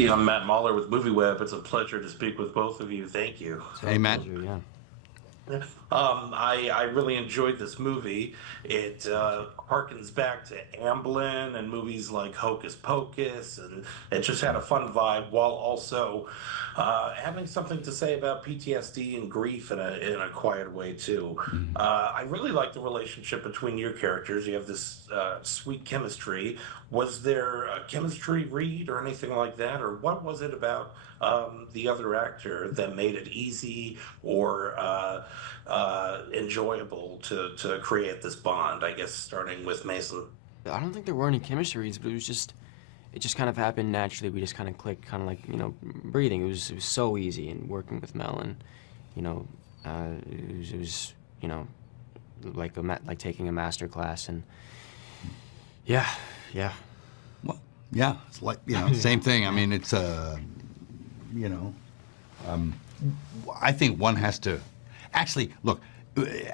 Hey, I'm Matt Mahler with MovieWeb. It's a pleasure to speak with both of you. Thank you. Hey, Matt. Yeah. I really enjoyed this movie. It harkens back to Amblin and movies like Hocus Pocus, and it just had a fun vibe while also having something to say about PTSD and grief in a quiet way too. I really like the relationship between your characters. You have this sweet chemistry. Was there a chemistry read or anything like that, or what was it about the other actor that made it easy or enjoyable to create this bond? I guess starting with Mason. I don't think there were any chemistry reads, but it just kind of happened naturally. We just kind of clicked, kind of like, breathing. It was so easy, and working with Mel, and, it was like like taking a master class, and yeah. Well, yeah, it's like, same thing. I mean, it's, I think one has to, actually, look,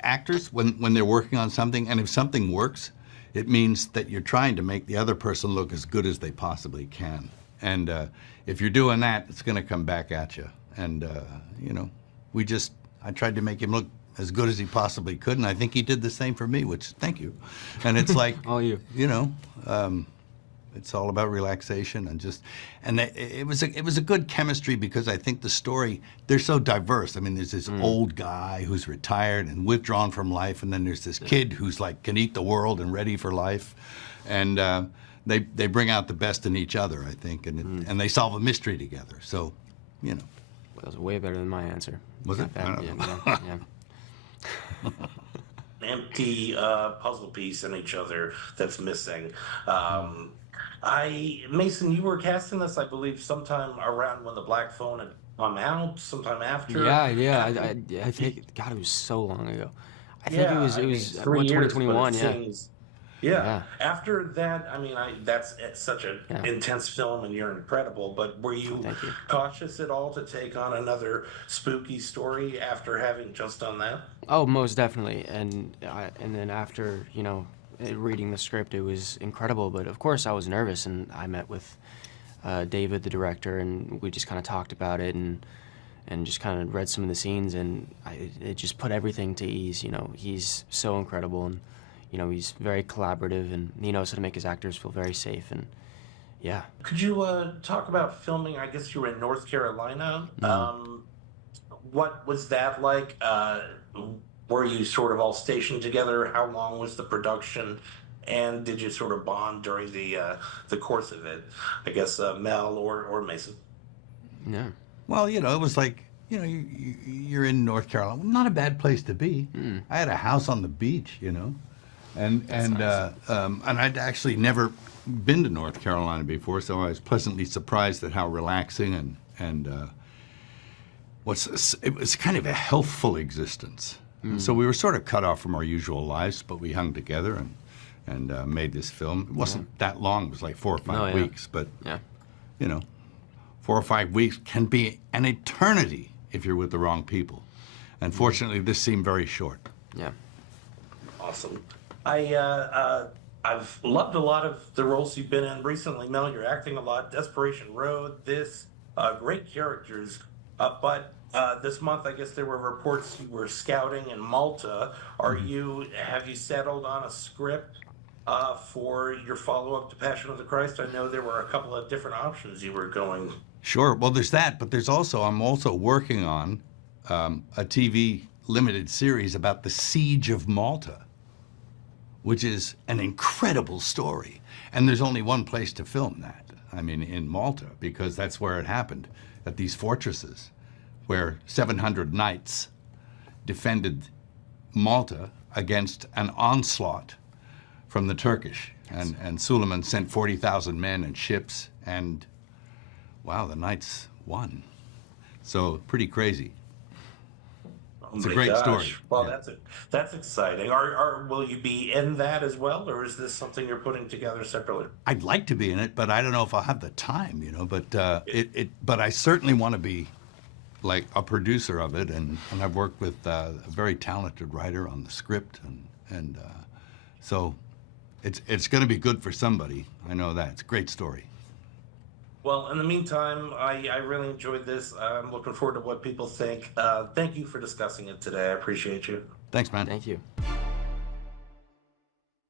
actors, when they're working on something, and if something works, it means that you're trying to make the other person look as good as they possibly can. And if you're doing that, it's going to come back at you. And, I tried to make him look as good as he possibly could, and I think he did the same for me, which, thank you. And it's like, All you. It's all about relaxation and it was a good chemistry because I think the story, they're so diverse. I mean, there's this old guy who's retired and withdrawn from life, and then there's this kid who's like can eat the world and ready for life, and they bring out the best in each other, I think, and they solve a mystery together. So, Well, that was way better than my answer. Was it? Not bad. I don't know. Yeah. Empty puzzle piece in each other that's missing. Mason, you were casting this, I believe, sometime around when the Black Phone had come out, sometime after. Yeah. I think, God, it was so long ago. I think it was 3 years, 2021. but it Yeah. seems- Yeah. Yeah. After that, I mean, it's such an Yeah. intense film, and you're incredible. But were you Thank you. cautious at all to take on another spooky story after having just done that? Oh, most definitely. And then after, reading the script, it was incredible. But of course, I was nervous, and I met with David, the director, and we just kind of talked about it and just kind of read some of the scenes, and it just put everything to ease. He's so incredible, and he's very collaborative, and he knows how to make his actors feel very safe, and yeah. Could you talk about filming? I guess you were in North Carolina. What was that like? Were you sort of all stationed together? How long was the production? And did you sort of bond during the course of it? I guess Mel or Mason. Yeah. Well, it was like, you're in North Carolina. Not a bad place to be. I had a house on the beach, and nice. And I'd actually never been to North Carolina before, so I was pleasantly surprised at how relaxing and it was kind of a healthful existence. So we were sort of cut off from our usual lives, but we hung together and made this film. It wasn't that long. It was like 4 or 5 weeks, but Yeah. 4 or 5 weeks can be an eternity if you're with the wrong people. And fortunately, this seemed very short. Yeah. Awesome. I've loved a lot of the roles you've been in recently. Mel, you're acting a lot. Desperation Road, this, great characters. But this month, I guess there were reports you were scouting in Malta. Have you settled on a script for your follow-up to Passion of the Christ? I know there were a couple of different options you were going. Sure. Well, there's that, but I'm also working on a TV limited series about the siege of Malta, which is an incredible story. And there's only one place to film that. I mean, in Malta, because that's where it happened, at these fortresses, where 700 knights defended Malta against an onslaught from the Turkish. And Suleiman sent 40,000 men and ships, and wow, the knights won. So pretty crazy. Oh It's a my great gosh. story. Well, Yeah. that's exciting. Will you be in that as well, or is this something you're putting together separately? I'd like to be in it, but I don't know if I'll have the time, But but I certainly want to be like a producer of it, and I've worked with a very talented writer on the script, and so it's going to be good for somebody. I know that. It's a great story. Well, in the meantime, I really enjoyed this. I'm looking forward to what people think. Thank you for discussing it today. I appreciate you. Thanks, man. Thank you.